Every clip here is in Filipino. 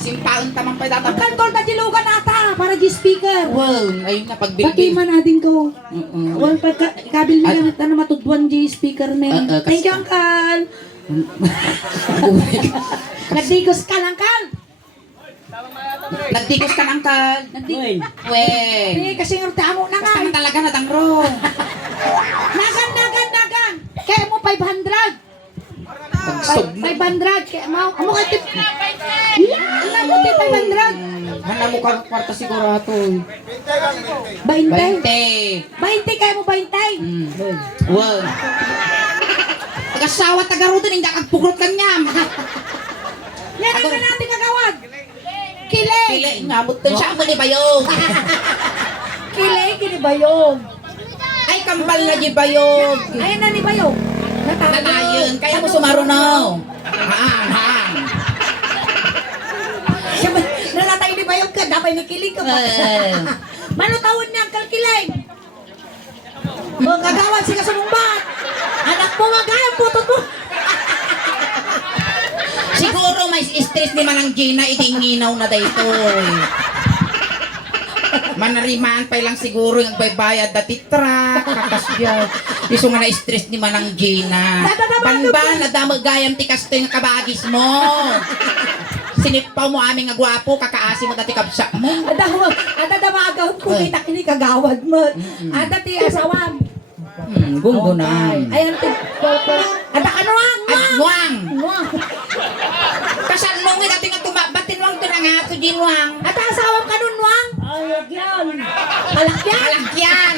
Simpaon tamang pa Ang datang. kantol na dilugan ata para di speaker. Wow, ayun na Pati pagbilbil. man natin ko. Mm-mm. Wal pa ka, kabil mi gamit na matudwan di speaker me. Ah, ah, Thank you, Uncle. Nagdigos ka lang, Uncle. Nagdigos ka ng kal. Nagdigos. Wen. Eh, kasi nga tamo na nga. Basta na talaga natangro. Nagan, nagan, nagan. Kaya mo 500. Pagsog na. 500. Kaya mo. Amo ka tip. Ano mo tip 500? Hana mo ka kwarta sigurado. 20. 20. 20 kaya mo 20. Mm. Wow. Tagasawa tagaruto ning kagpugrot kanyam. Yan ang Ako- natin kagawad. Kile. Pili ngabot din siya mo ni bayog. Kile, kini bayog. Ay kambal na di bayog. Ayan na ni bayog. Natayo. Natayon, kaya mo sumarunaw. Haan, haan. Ba, nalatay ni bayog ka, dapat nakilig ka pa. Eh. Manutawon niya ang kalkilay. Mga kagawad si kasumumbat. Anak mo magayang putot mo. Siguro may stress ni Manang Gina, itinginaw na dayto. Manariman pa lang siguro yung baybayad dati truck, kakasya. Iso nga na stress ni Manang Gina. Banba, nadama gayam ti kasto yung kabagis mo. Sinipaw mo aming nga gwapo, kakaasi mo dati kabsak mo. Ada mo, ada damagaw ko Ay. kita kini kagawad mo. Ada ti asawam. Hmm, gunggo na. Ayan ti. Ada kanuang. At muang! Muang. Kasal mo nga dati nga tumabatin wang to na nga to ginwang. Ada asawam kanun muang. Ay, yan. Malakyan. Malagyan!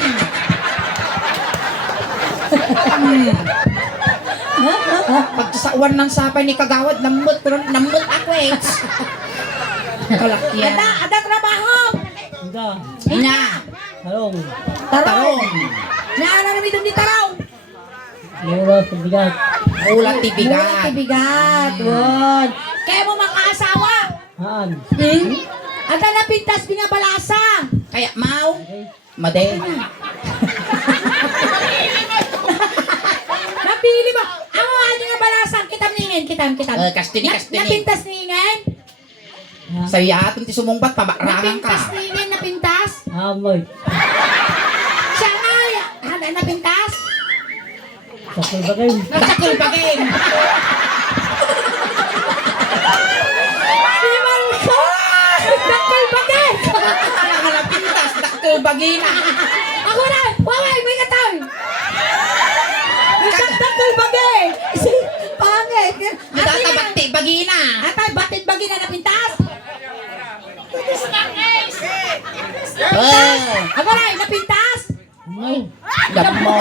hmm. Pagsasawan ng sapay ni Kagawad, namut, pero namut ako eh. Kalakyan. Ada, ada trabaho. Hindi. Ina, Talong. tarong, Naan na namin doon ni Taraw. Mura sa bigat. ulat Mura tibigat. tibigat. Won. Kaya mo makaasawa. Haan. Hmm? Ada na pintas binabalasa. Kaya mau, made. Napili ba? Ako ano nga balasan. Kitam ningin, kitam, kitam. Uh, kastini, Na- kastini. Napintas ningin? Sa yaton ti sumungbat, pabarangan Napintas ka. ningin, napintas? Amoy. Siya nga, ada napintas? Sakal ba kayo? Nagsakil bagin. Di man ko! Nakul bagay! Nakalapintas, dakil bagin. Ako na! Waway, may kataw! Isang nakul bagay! Pangit! Nadatabati bagina. Atay, batid bagay na napintas? Oh, Ako na, napintas? No. dap mo.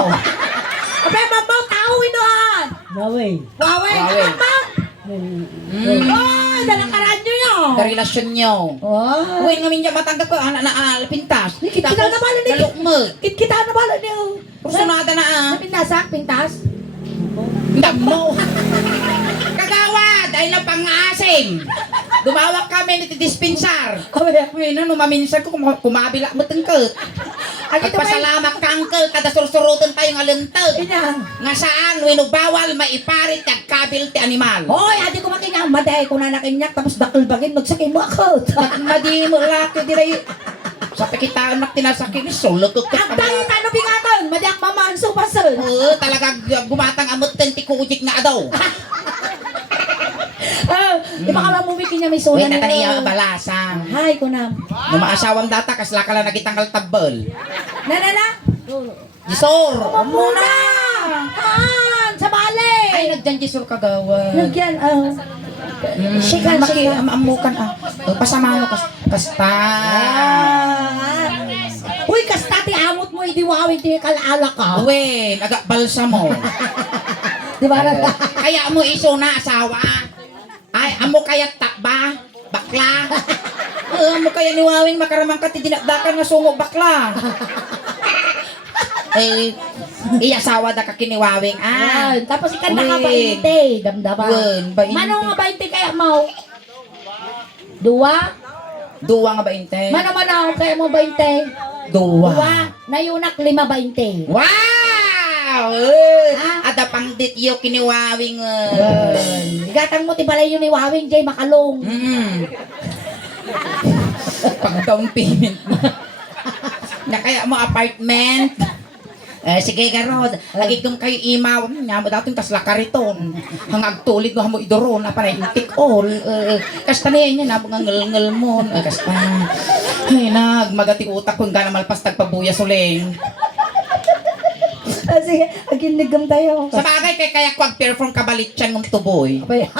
Abay, mabaw, tao inuhan! Waway, Waway. nakapang! Mm. Oh, dalang karadyo nyo! Karelasyon nyo. Oh, Uy, ngamin niya matanggap ko, anak na ah, pintas. Kita na naman, ni- Nalukmag. kit kita na bala niyo! Kursunada na ah. Napintasak, pintas? Dap mo. Kagawad, ay na pang-asim. Dumawak kami ni dispensar. Abay, Uy, no, numaminsan ko, kum- kumabila mo ba? Pagpasalamat ka, uncle, kada sursurutan tayong alintag. Ina. Nga saan, wino bawal, maiparit, at kabil ti animal. Hoy, adi ko makinyang maday ko na nakinyak tapos dakol bagin magsakay mo ako. Madi mo laki diray. Sa pakitaan nak tinasakit ni solo ko Ang tayo tano bingatan, madyak mamaan supasan. Oo, talaga gumatang amot tenti kujik na adaw. Ah, di ba ka mamumiki niya may Uy, sunan nataniya ang balasang. Hay ko na. Numaasawang data, kasla ka lang nagitanggal tabel. Na na na. Jisor! Muna! Han, sa bale. Ay, nagdyan Jisor kagawa. Nagyan, ah. Mm, Shikan, maki, shikan. am amukan ah. Oh, pasama mo kas kasta. Ah. Uy, kastati amot mo, hindi wawin, di kalala ka. Uwe, naga balsa mo. Di ba na? Kaya mo iso na asawa. Ay, amo kaya takba, bakla. Uh, amo kaya ni Wawing makaramang ka ti dinakdakan nga sungo bakla. eh, iyasawa da ka kiniwawing. Ah, Ah, tapos ikan na ka Uy. 20, damdama. Wen, 20. Mano nga 20 kaya mo? Dua? duwa nga ba inte? Mano man ako kaya mo 20? Duwa. Dua? Nayunak 5-20. Wow! Ah. Ada pang dit yo kiniwawing. Uh. Igatang mo tibalay yun ni Wawing Jay Makalong. Mm. Pag down payment mo. na kaya mo apartment. Eh, sige garod, lagi kong kayo imaw, nga mo dating tas lakariton. Hangag tulid mo mo idoron, na panay intik all. Eh, kasta niya niya, na mga ngel-ngel mo. Eh, kasta. Ay, nag, magati utak kung gana malpas tagpabuya suling. Ah, sige, aginigam tayo. Sa bagay, kay kaya kwag perform kabalityan ng tuboy. Abay,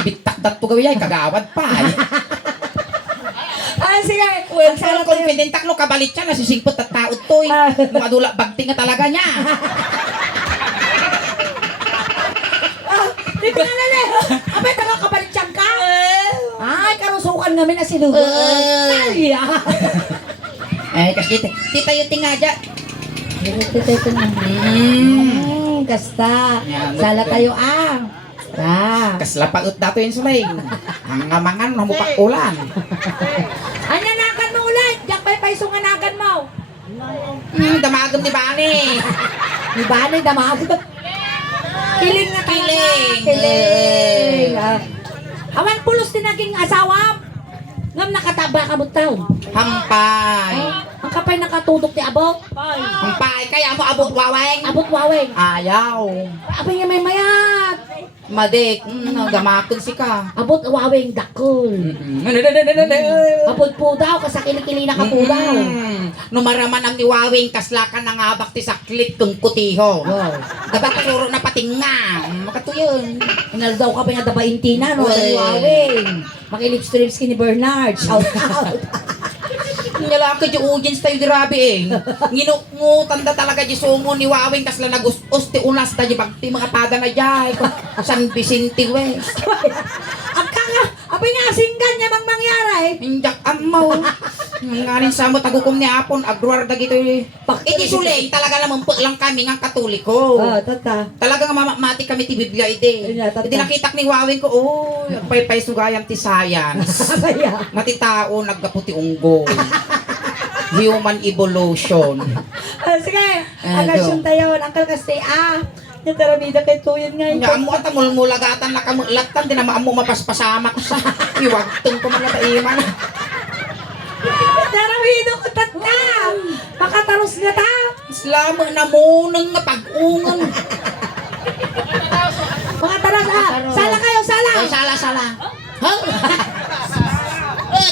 Bitak dat po gawin ay kagawad pa. eh. ah, sige. Well, Ang pero sarap tayo. confident tak no kabalityan na sisingpot at taot to. eh. Ah. Madula bagting nga talaga niya. Ah, di ko nalala. Abay, taga kabalitsan ka. Ay, karusukan namin na sinugo. Ah. Ay, ah. Ay, kasi tita, tita yung tingadya. Hmm, Mm. kasta. Sala tayo ang. Ah. Kaslapaot dato yung sulay. Ang ngamangan, namupak ulan. Anya nakan mo ulit. Diyak pa'y paisunganakan mo. Hmm, damagam ni Bani. Di ba na damag? Kiling na talaga. Kiling. Kiling. Ah. Awan pulos din naging asawa. Ngam nakataba ka mo taon. Hampay. Ang kapay nakatudok ti abot. Hampay, kaya mo abot waweng. Abot waweng. Ayaw. Abay nga may mayat. Madik, mm, gamakon si ka. Abot waweng dakol. Mm. Abot po daw, kasakili-kili na ka po daw. Mm. Numaraman ang niwawing kaslakan ng abak ti saklit kung kutiho. Wow. Dapat suro na pating nga. Makatuyon. Inal daw ka pa nga dabayin tina, no? Well. Waweng. Makilips to lips ki ni Bernard. Shout out. Nalaki di audience tayo di rabi eh. Nginukngutan da talaga di sumo ni Wawing kasla nagustos ti unas da di bagti mga pada na jay. San Vicente West. Ang kanga, abay nga singgan niya mang mangyari. Injak amaw. Nganin sa mo tagukom ni Apon agruar da gito eh. Iti sulay talaga naman po lang kami ng katoliko. Oh, tata. Talaga nga mamamati kami ti Biblia ide. Iya, tata. Hindi nakita ni Wawing ko, oh, pay-pay sugayam ti science. Abaya. Matitao naggaputi unggoy. Human evolution. Ah, sige, Ah, agasyon tayo. Angkal kasi, ah. Yung taramida kay Tuyan nga. Nga amo at mulmulagatan na kamulatan din na maamo mapaspasamak sa iwagtong ko mga taiman. Taramida ko tata. Makataros nga ta. Islam na munang nga pag-ungan. Makataros, ah. Sala kayo, sala. Ay, sala, sala. Ha?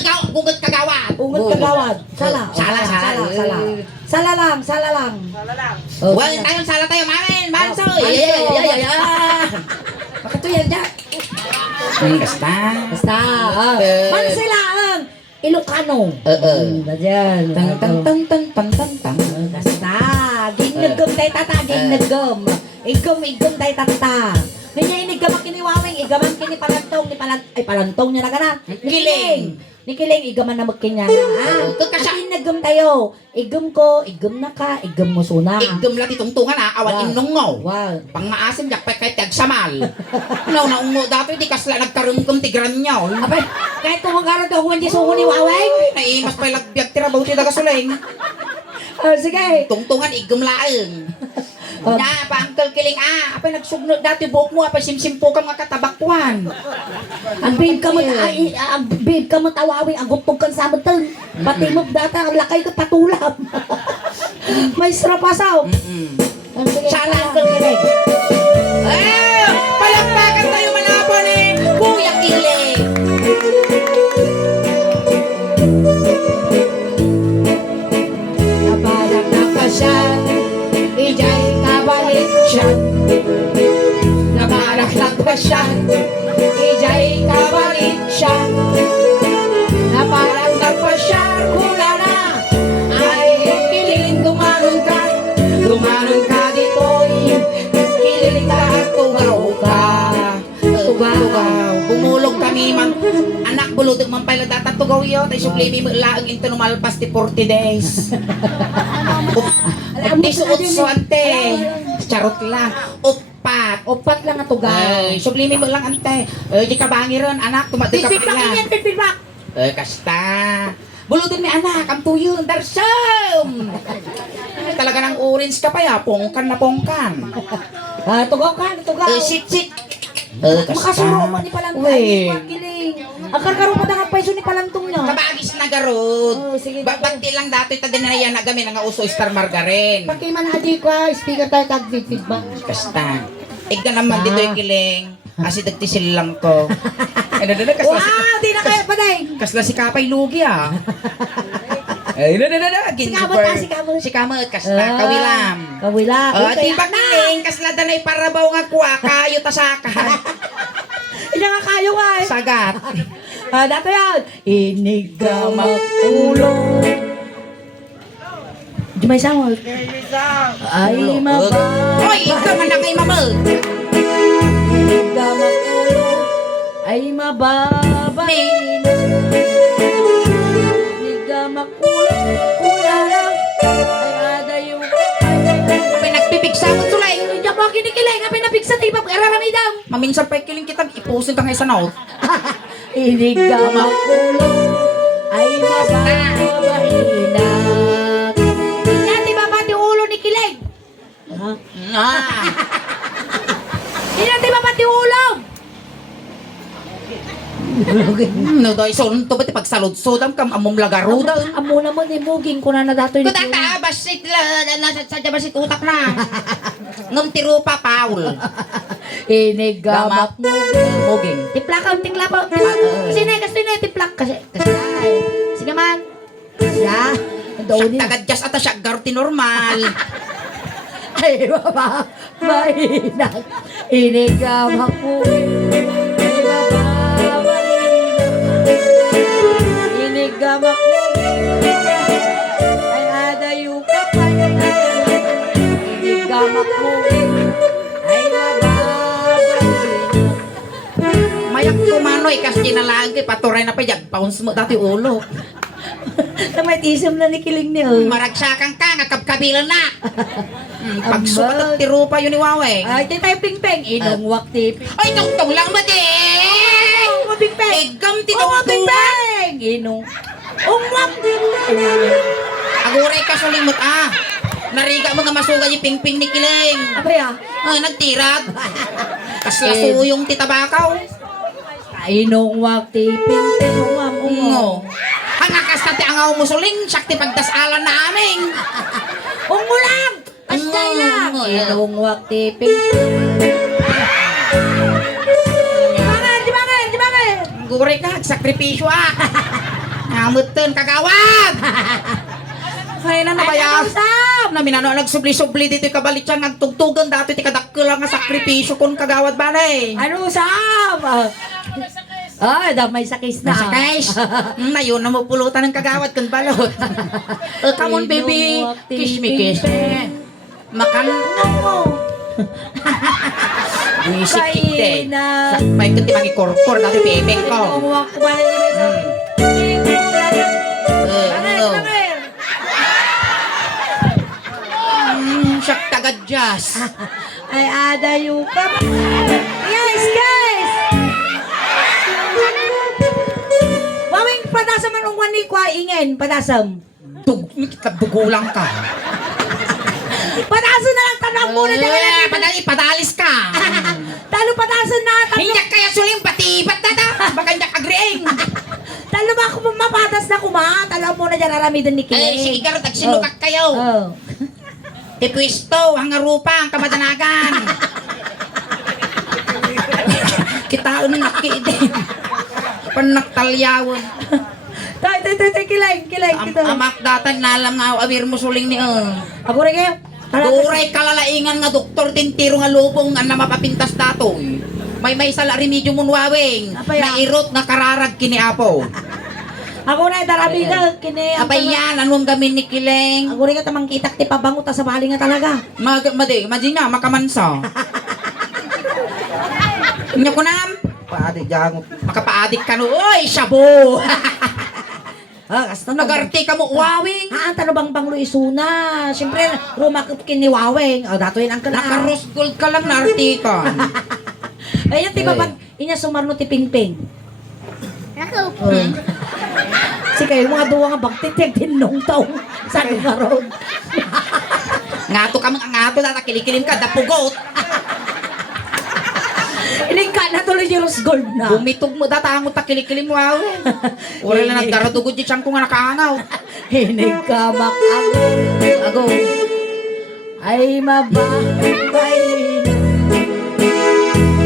Eh, gaw, gugat kagawad. Ungot kagawad. Sala. Sala, Oh, sala. Sala, sala. Sala lang, sala lang. Oh, Well, sala. tayo sala tayo, mamin, manso. Oh, ay, manso. ay, ay, ay. Makatuyan. Hmm, basta. Basta. ah. Eh. Ang Ilocano? Oo. Hmm, Dadyan. Tang, tang, tang, tang, tang, tang, tang. Basta. Ginagom tayo tata, ginagom. Igom, igom tayo tata. Kanya inigam ang kiniwawing, igaman kini palantong, ni palant ay palantong niya na gana. Kiling. Ni kiling, igaman na magkinya na. Oo, kagkasya. Kasi inagam tayo. Igom ko, igom na ka, igom mo suna. Igdom lang titungtungan ha, awan Wow. inungaw. Wow. Pang maasim jak pa kay tag samal. No, na ungo dato di kasla nagkarungkom ti granyaw. Abay, kahit kung magkaroon ka huwan di suko ni Waweng. Naimas pa lagbyag tira baw ti daga suling. Oh, sige. Tungtungan igum laeng. Oh. Na pa angkel kiling ah, apa nagsugno dati buhok mo apa simsimpo ka mga katabakwan. Ang babe ka mo, ay, ang babe ka mo tawawing, ang gutog kan sa matan. Pati mo data, ang lakay ka patulam. May strapasaw. Mm. Ang sige, Sana angkel kiling. Palakpakan tayo malapon eh. Kuya kiling. Nabalak na pa siya, siya. Nabalak na pa siya, ijay kabalik siya. Nabalak na pa siya, kuna na, ay piling dumanon ka, dumanon ka dito, kiling ka at tugaw ka. Tugaw. Bumulog kami man. Anak buludog man pala data tugaw yo. Tay sublimi mo laang into numalpas ti 40 days. Alam mo, Di suot so ante. Charot lang. Upat. Upat lang ang tugaw. Ay, sublimi mo lang ante. Eh, di ka bangi ron, anak. Tumating ka Feedback pa yan, feedback. Eh, kasta. Buludog ni anak, ang tuyo, darsam! Ay, talaga ng orange ka pa ya, pongkan na pongkan. Ah, tugaw ka, tugaw. Eh, sit, sit. Kasta. Makasuro mo ni palang Uy. Ang karkaro pa na nga pwesto ni palantong niya. Kabagis na garod. Oh, sige. Ba bagti lang dati ta din na yan na gamin nga uso star margarin. Pati man adi ko, ah, speaker tayo tag feedback. Basta. Igga naman dito yung kiling. Asi dagtisil lang ko. Ano na kasla si Wow, di na kaya pa day. kasla si Kapay Lugi ah. Ay, na na na na. Si Kamot ah, si Kamot. Si Kamot, kasla, kawilam. Kawilam. Oh, Okay, di ba kiling, kasla danay parabaw nga kuwa, kayo tasakan. Ina nga kayo nga eh. Sagat. Ah, dato yan. Inigamak ulo. Di may samol. Ay, maba. Hoy, ikaw man na ulo. Ay, mababay na. Inigamak ulo. Ula lang. Ay, adayo. Pinagpipigsa mo tulay. Hindi ako kinikilig. Nga pinapigsa tibak. Araramidam. Maminsan pa kiling kita, ipusin ka nga sa naot. Inigamak No, doy, so, to ba ti pagsalod-sodam kam among lagaruda. Amo naman ni Muging ko na nadatoy ni Kilig. Kutata, basit la, nasa sadya basit utak na. Ngam tirupa, Paul. Inigamak mo. Muging. Tiplak ang tingla pa. Kasi na, kasi na, tiplak. Kasi. Sige man. Ya. Siya Doon tagad just ata siya garti normal. Ay, baba. Mahina. Inigamak mo. Inigamak mo. Ay, adayo ka pa. Inigamak mo. Ay, baba. Mayak tumanoy kasi nalaan kay paturay na pa jag pounds mo dati ulo. Tisam na ni Kiling niya. oh. Maragsakan ka nga kabkabilan na. Hmm, Pagsukat at tirupa yun ni Waweng. Ay, titay ping-ping. Inong wakti. Ay, tungtong lang ba din? Oh, ping-ping. Egam ti Oh, tungtong. ping-ping. Inong. Umwak. Aguray ka sulimot ah. Nariga mo nga masuga yung pingping ni Kiling. Abay ah. Ah, nagtirag. Kasla Eh. suyong ti tabakaw. Inong wakti. Ping-ping. Umwam. Ungo. Ungo. Ang akas na ti angaw mo suling, sakti pagdasalan na aming. Ungo lang. Kasya Ungo, lang. ungo. Inong wakti. Ping-ping. Guray ka, sakripisyo ah. Ngamutin kagawad. Ay na nabaya. Usap. Na minano nagsubli-subli dito yung kabalit siya nagtugtugan dati ti kadakkel nga sakripisyo kon kagawad ba na eh. Ano usap? Ah, damay sakis na. Nasa guys. Mm, na yun na mo pulutan ng kagawad kung balot. uh, come on baby. Kiss me, kiss me. Makan mo. Isip kite. Kaina. Sakpay ko ti mangikorkor dati bebek ko. Umuwak ko ba niya sa? Mm, siyak tagad jazz. Ay, ada yung kap. Guys, guys! Wawing padasa man ungwan ni kwa ingen, padasam. Dug, dugulang ka. Padasa na lang tanong muna dyan. Eh, padali, padalis ka. Talo padasa na. Talo, Hinyak kaya suling patibat na ta. Baka hinyak agreeng. talo ba ako mapatas na kuma? Talo muna dyan aramidan ni Kiling. Eh, sige garo, tagsinukak kayo. Oh. Tipwisto, hangarupa, ang kamadanagan. Kitaon na din. Panaktalyawon. Tay, tay, tay, tay, kiling, kiling. Am amak datan nalam nga awir mo suling ni uh. Ako rin kayo. Tara, Uray kalalaingan nga doktor tintiro nga lubong nga na mapapintas datoy. May may sala remedyo mun waweng. Apay, ah. Nairot nga kararag kini apo. Ako na, darabida. Kini, ang Apay yan, anong gamin ni Kileng? Ako rin ka tamang kitak ti pabango ta sa bali nga talaga. Mag, madi, madi nga, makamansa. Inyo ko nam. Paadik jangot. Makapaadik ka no. Uy, shabu! Ah, kasta Nagarti ka mo, wawing. Ah, ang tanong bang Luisuna. Siyempre, rumakot kiniwaweng. O, dato yun ang kana. Naka-rose gold ka lang na artikan. Ayun, ti Eh. ba inya sumarno ti pingping. Hmm. Oh. si kayo mga duwa nga bagtitig tinong taong sa lugarod. Ngato ka mga ngato na nakilikilim ka, dapugot. Inig ka na tuloy yung rose gold na. Bumitog mo datangot ta kilikili mo aw. Ora na nagdaradugod di siyang ko nga nakaangaw. Hinig ka makagong. Agong. Ay mababay na.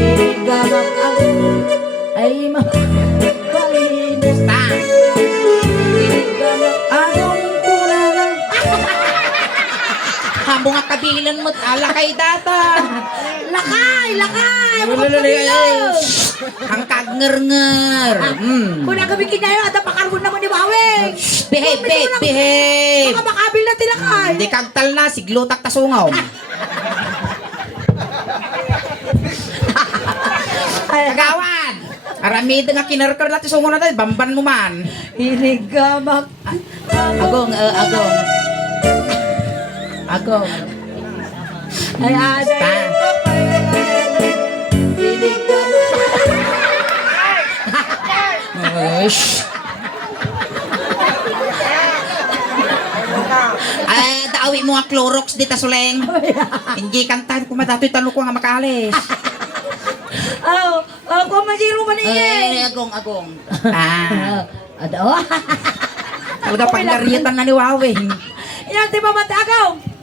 Hinig ka makagong. Ay mababay Hambong nga kabilan mo ala kay data. Lakay! Lakay! Ulululul, ay. Ang kagnger-nger. Mm. Kung nagabikin na yun, at napakarbon naman ni Waweng. Behave, behave, behave. Baka makabil na tilakay. Hindi kagtal na, siglutak tasungaw. Kagawan! Aramid nga kinarkar natin sungo na tayo, bamban mo man. Hinig ka mak... Agong, uh, agong. Agong. Ay. Hinig ka Ush. Ay, daawi mo nga Clorox dita suleng. Hindi kantahan ko matatoy talo ko nga makalis. Aw, aw, kung masiro man Ay, niya. agong, agong. Ah, Ado. talaga pangyaritan na ni Wawing. Yan, di ba matagaw?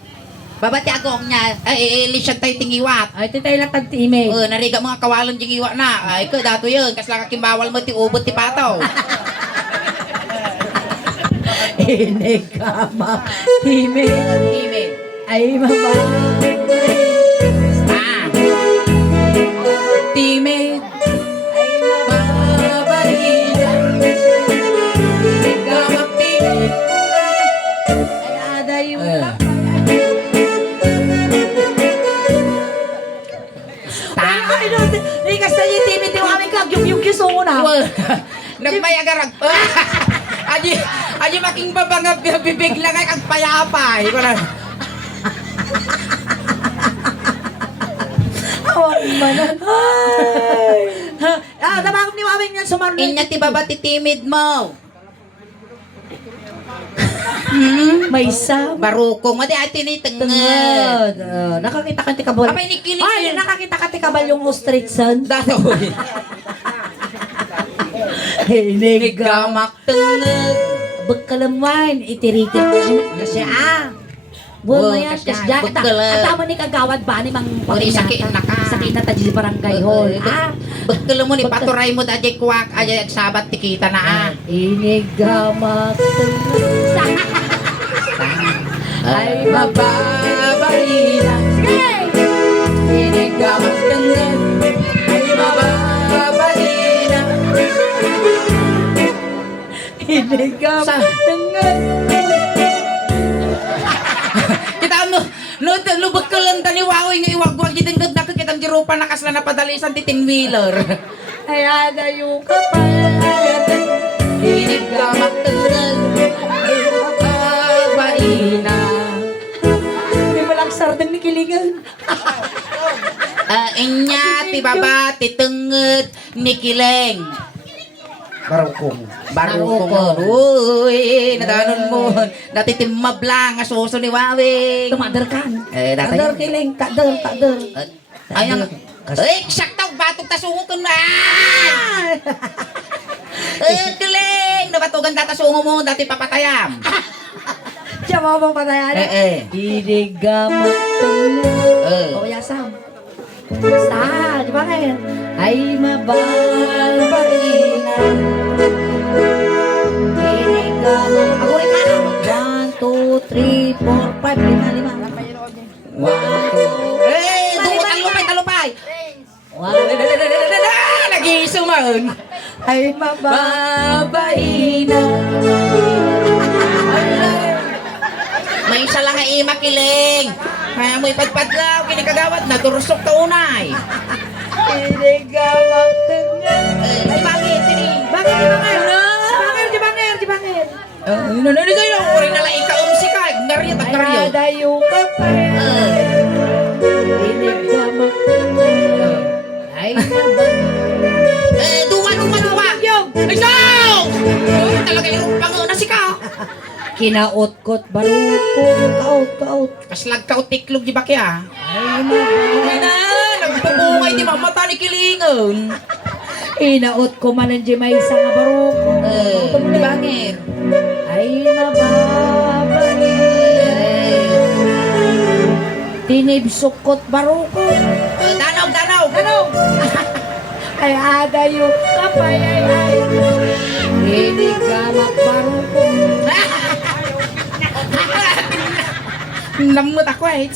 Babati agong niya, ay, ilisyan tayo tingiwat. Ay, titay lang tag-email. Oh, nariga mga kawalan ding iwa na. Ay, ko dato yun. Kas lang kimbawal mo ti ubot ti pataw. Hinig ka mak... Email. Timin. Ay, mababay. Na. Nagmayagarag. Aji, aji making babangap bibig lang ay kag payapay. Ko lang. Awang manan. Ah, tabang ni Wawing yan sumarno. Inya ti babati timid mo. May sa Barukong mo di ati ni. Ah, nakakita ka ti kabal. Apay ni kilig. Ay, nakakita ka ti kabal yung ostrich son. Dato. Hinig Gamak tengad. Bagkalaman, itiritin ko kasi ah. Buwan mo yan. Ata, bagkala. ata mo ni kagawad ba ni mang Uri, sakit na ka. Sakit na ta di barangay hall. Ah, Bagkala mo ni paturay mo dadi kwak ay sabat tikita na ah. inigamak Ay mababay na. Sige! Inigamak tengad. Ay mababay Inigamak Sa- tengad. Kita mo, no, lubot ko lang tani wawi nga iwagwag jitin gud nak kita jirupa nakasla na padalisan ti tin wheeler. Ay, ada yung kapal. Inigamak tengad. Ay mababay na. Hindi mo lang sardan ni Kilingan. Ah, inya ti baba ti tenged ni kileng. Barukong. Barukong. Uy, nadanon mo. Dati ti mablang nga suso ni Wawing. Tumadar ka. Eh, dati. Tadar Kiling, tadar, tadar. Ay, ang... Ay, saktaw, batok ta sungo ko na! Ay, kileng! Nabatugan data sungo mo, dati papatayam. Siya mo ba patayan? Eh, eh. Inigamak tengad. Eh. O, yasam. Sa, di ba ngayon? Ay, mabalbalina. Inigamak. Ako rin ka. One, two, three, four, five, lima, lima. One, two. Eh, dugo, talupay, talupay! Nag-iisuman. ay mababaina. May isa lang nga ima kiling. Kaya mo ipadpadlaw, kinikagawat, naturusok ka unay. Inigamak tengad. Eh, di bangit, tini. Bakit di bangir? Bangir, di bangir, di bangir. Oh, yun na nila sa'yo. Uri na lang ikaw si ka. Nariyo, Ay, tagaryo. ada yung kapal. Inigamak tengad. Ay, mababaina. Eh, duwa, duwa, duwa. Ay, so! Talaga yung panguna si ka. Kinaot-kot, baruko, kaot, kaot. Kaslag ka tiklog di ba kaya? Ay. Ay na, nag- pupungay, di mamata ni kilingon. Inaot ko man ang may isa nga barok. Eh, di bangir. Ay mababalik. Tinibsukot baroko. Eh, Danaw, danaw. Ano? ay adayo kapay ay ay. Hindi ka magbaroko. Lamot ako eh.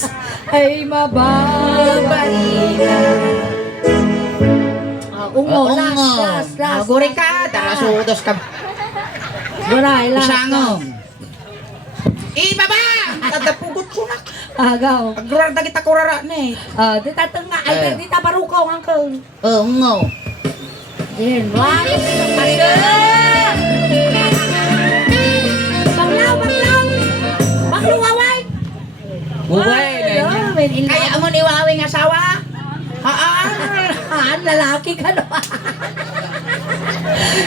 Ay mababalik. Ah, ungo, Oo last, nga. last, last. Naguri ka, tarasudos ka. Last, Isangom. last. Ibaba! Tadapugot ko na. Agaw. Agrarda kita kurara na eh. Ah, di tatang nga, ay, Eh. di tabarukaw, uncle. Oo nga. Yan, wala. Banglaw, Buhay may ila- Kaya mo ni Wawing asawa? Haan? Ah, lalaki ka no.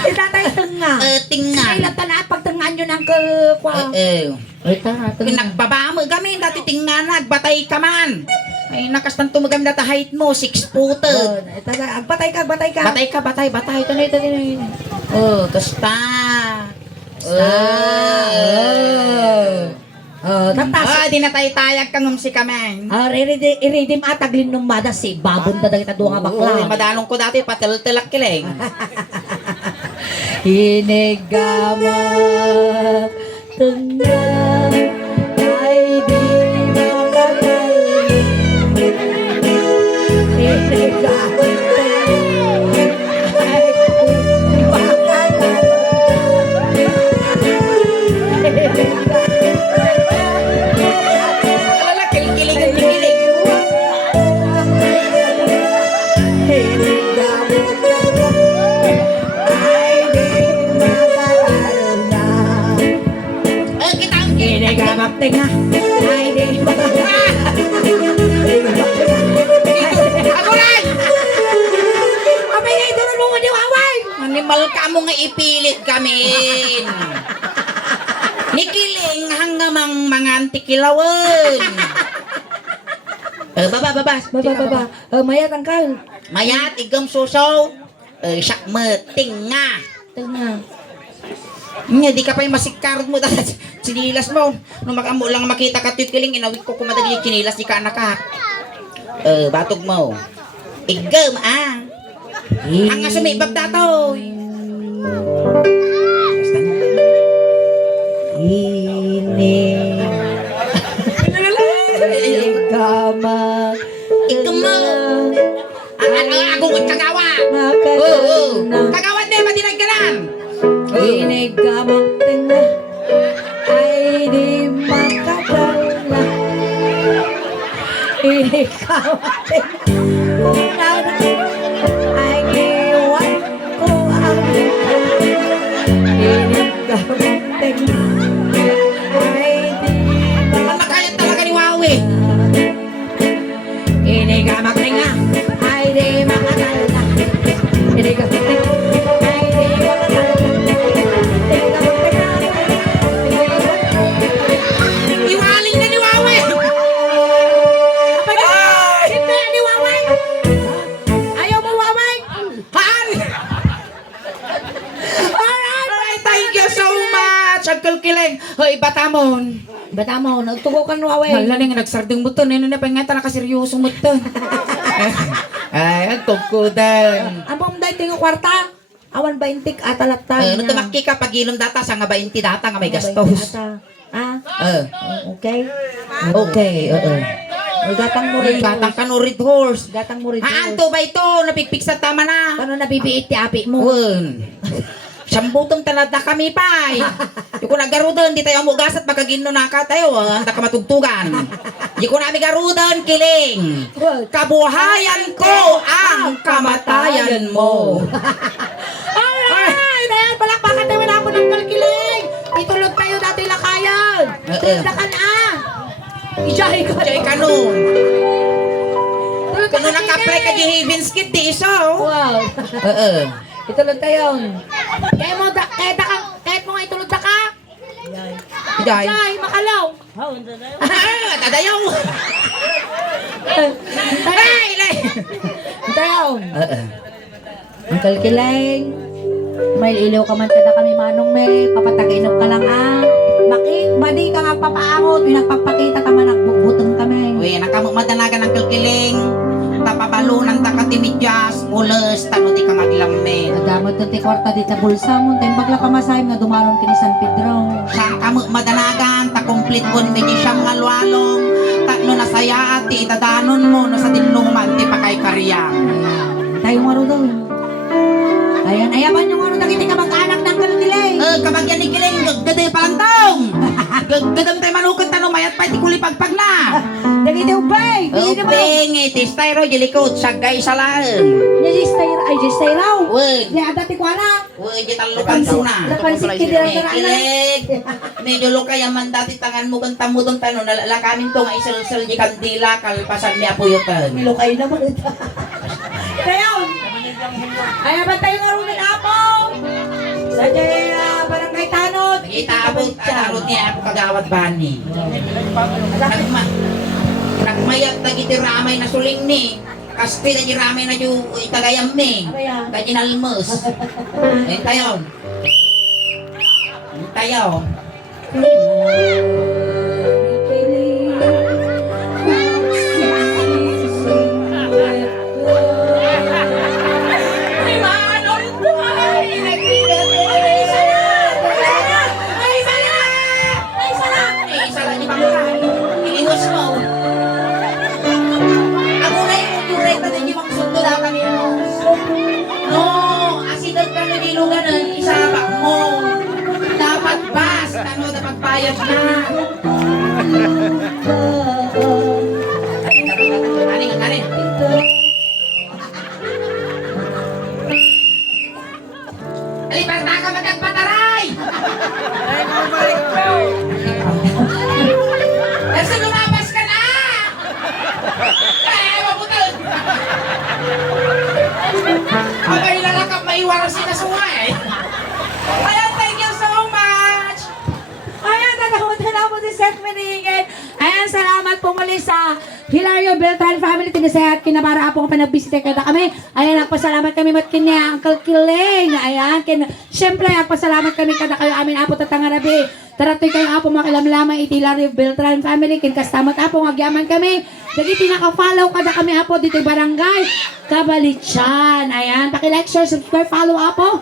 Itatay nga. Eh, tingan. Kailan ta na pagtangan yun ang kwa. Eh, eh. Ay, ta, Pinagbaba mo kami, dati tingnan nagbatay ka man. Ay, nakastan tumagam na height mo, six footed. Agbatay ka, agbatay ka. Batay ka, batay, batay. Ito na. ito na. Oh, kasta. Oh. Oh, tatas. Ah, di na tayo tayag kang umsi kami. Ah, iridi, iridim ataglin nung mada si babon ta dagita duwa nga bakla. madalong ko dati, patil-tilak kiling. Hinigamak tengah kita ang Hinigamak tengah ay di makakalin. Ako lang! Abay, ay, doon mo ni Waway! Animal ka mo nga ipilit kami. Nikiling hangamang mga antikilawan. Eh, baba, baba. Baba, baba. Uh, maya tangkal. Mayat, igam suso. Eh, siyak meting nga. Tengah. Nga, di ka pa yung masikard mo sinilas mo. Nung makamo lang makita ka tuyot kiling, inawit ko kumadali yung kinilas, di ka anak ka. Eh, batog mo. Igam, ah. Ang nga sumibab dato. Basta na. Ini. Ikamak. Igam mo. Ang ano, agung kagawa. Oo, oo. Makakalina. Kagawa na, madinag Ini Bata mo, nagtugo ka ni Waway. Hala na nga, nagsarding mo to. Nino na pa nga talaga seryoso mo to. Ay, ang kukudan. Ang dahil tingo kwarta. Awan ba intik atalatan Eh, nung tumaki ka, pag ilom data, sa nga ba inti data nga may gastos. Ah, Eh, okay. okay, oo. May gatang mo rin. Gatang ka no red horse. Gatang mo rin. Haan to ba ito? Napikpik sa tama na. Paano nabibiit ti api mo? Sambutong talada kami pa. Di ko nagarudan, di tayo amugas at magkagino na ka tayo. ah. Handa ka matugtugan. Di ko namin garudan, kiling. Kabuhayan ko ang kamatayan mo. Alright! Ayan, palakpakan tayo na ako ng kalkiling! Itulog tayo dati lakayan! Eh. Tulog na ka na! Ijahay ko! Jay kanon. Tulog Kano ka nakapre ka di Hivinskit di iso. Wow! Oo. Itulog tayo! Kaya mo, da, kahit, na, ka- kahit mo nga itulog na ka! Jay. Jay, makalaw! Ah, tadayaw. Ay, lay! Tayo. Oo. Uncle Kileng. May iliw ka man kada kami manong may papataginom ka lang ah. Bakit? Badi ka nga papaangot. Nagpapakita ka man nagbubutong kami. Uy, nakamadanagan ng kilkiling. Tapabalunan ta ka timidyas, ules, tano di ka maglamin. Nagamot ng kwarta di bulsa mo. Tayong bagla pamasahim nga dumalong kini San Pedro. Saan ka mo madanagan, ta complete ko ni medyo siyang ngalwalong. Tatlo na saya ati, itadanon mo, no sa tinuman, ti pa kay karyang. Tayong maro daw. Ayan, ayaban yung ano nakiti ka mag-anak ng kalunilay. Eh, kapag yan ni Kiling, gaday palantong. Gadam tayo manukan tanong, mayat pa, iti kulipagpag na. Nakiti ubay. Hindi naman. Uping, iti styro, jilikot, sagay sa laan. Niya stay ay just stay raw. Uy, Niya dati ko na. uy, jitalukan mo na. Napansin ki dira May sa ana. kilig. Medyo lukay ang mandati tangan mo kang tamo doon tanong. Nalakamin to nga isul-sul di kandila kalpasan mi apuyutan. Milo kayo naman ito. Tayon. Ay, ba tayo nga rin apo? Sa Tanod. Kita abot arot niya ako kagawat bani. Nagma Nagmayat na giti ramay na suling ni. Kaspi na di ramay na ju itagayam ni. Kaya, Kaya nalmos. Ayun family. Kin kastamat apo ngagyaman kami. Dagi pinaka-follow kada kami apo dito barangay. Kabalitsan. Ayan, paki-like, share, subscribe, follow apo.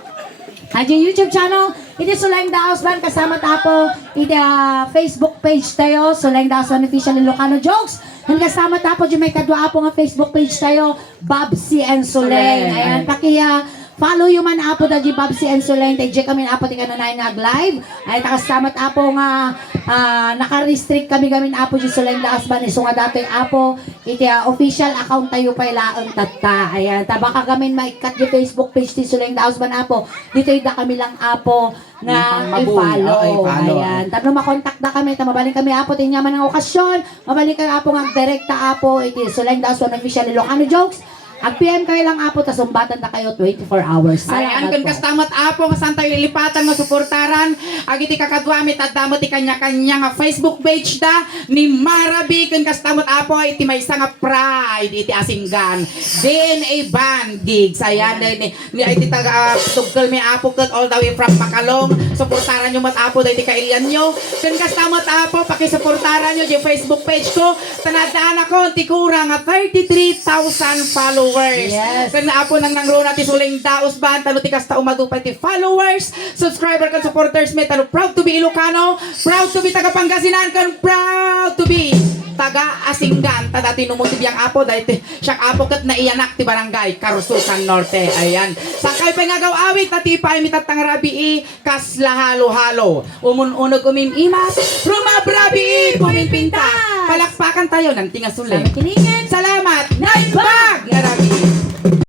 Yung YouTube channel, iti Suleng Daos Band, kasama tapo, iti ah, Facebook page tayo, Suleng Daos Band Official Ilocano Jokes. And kasama tapo, yung may kadwa po nga Facebook page tayo, Babsi and Suleng. Suleng, Ayan, pakiya, follow yung man apo da di Babsi and Suleng, tayo kami apo, tika na nag-live. Ay, kasama tapo nga, ah, naka-restrict kami gamin apo di Suleng Daos Band, iso nga dato'y apo, iti ah, official account tayo pa ilaang tatta. Ayan, tabaka kami maikat di Facebook page ti Suleng Daos Band apo, dito da kami lang apo nga Nga i-follow. Oo, i-follow. Ayan. Tapos makontak na kami, ta mabaling kami apo, tinyaman ng okasyon, mabaling kami apo nga direkta apo, iti Suleng Daos Band official Ilocano jokes. At PM kayo lang apo, tas sumbatan na kayo 24 hours. Salamat kung po. kastamat apo, kasan tayo ilipatan mo, suportaran, agiti kakadwami, tadamo ti kanya-kanya nga Facebook page da, ni Marabi, kung kastamat apo, iti may isa nga pride, iti asinggan, DNA band gigs, ayan, ni, ni iti taga, uh, mi apo, kat all the way from Makalong, suportaran nyo mat apo, da iti kailian nyo, kung kastamat apo, pakisuportaran nyo, yung Facebook page ko, tanadaan ako, ti kurang nga 33,000 followers. Yes. Kung naapo nang nangro natin suling daos ban, talo tikas ta umadupay ti followers, subscriber kan supporters me, talo proud to be Ilocano, proud to be taga Pangasinan, kan proud to be taga Asinggan, tada tinumog ti biyang apo, dahil ti siyak apo kat naiyanak ti barangay, Karusukan Norte, ayan. Sakay pa nga gaw awit, tati pa ay mitatang rabi i, kas lahalo-halo, umununog umimimas, rumabrabi i, pumimpinta, palakpakan tayo ng tinga suling. Salamat kiningan. Salamat! Naibag! Nga rabi!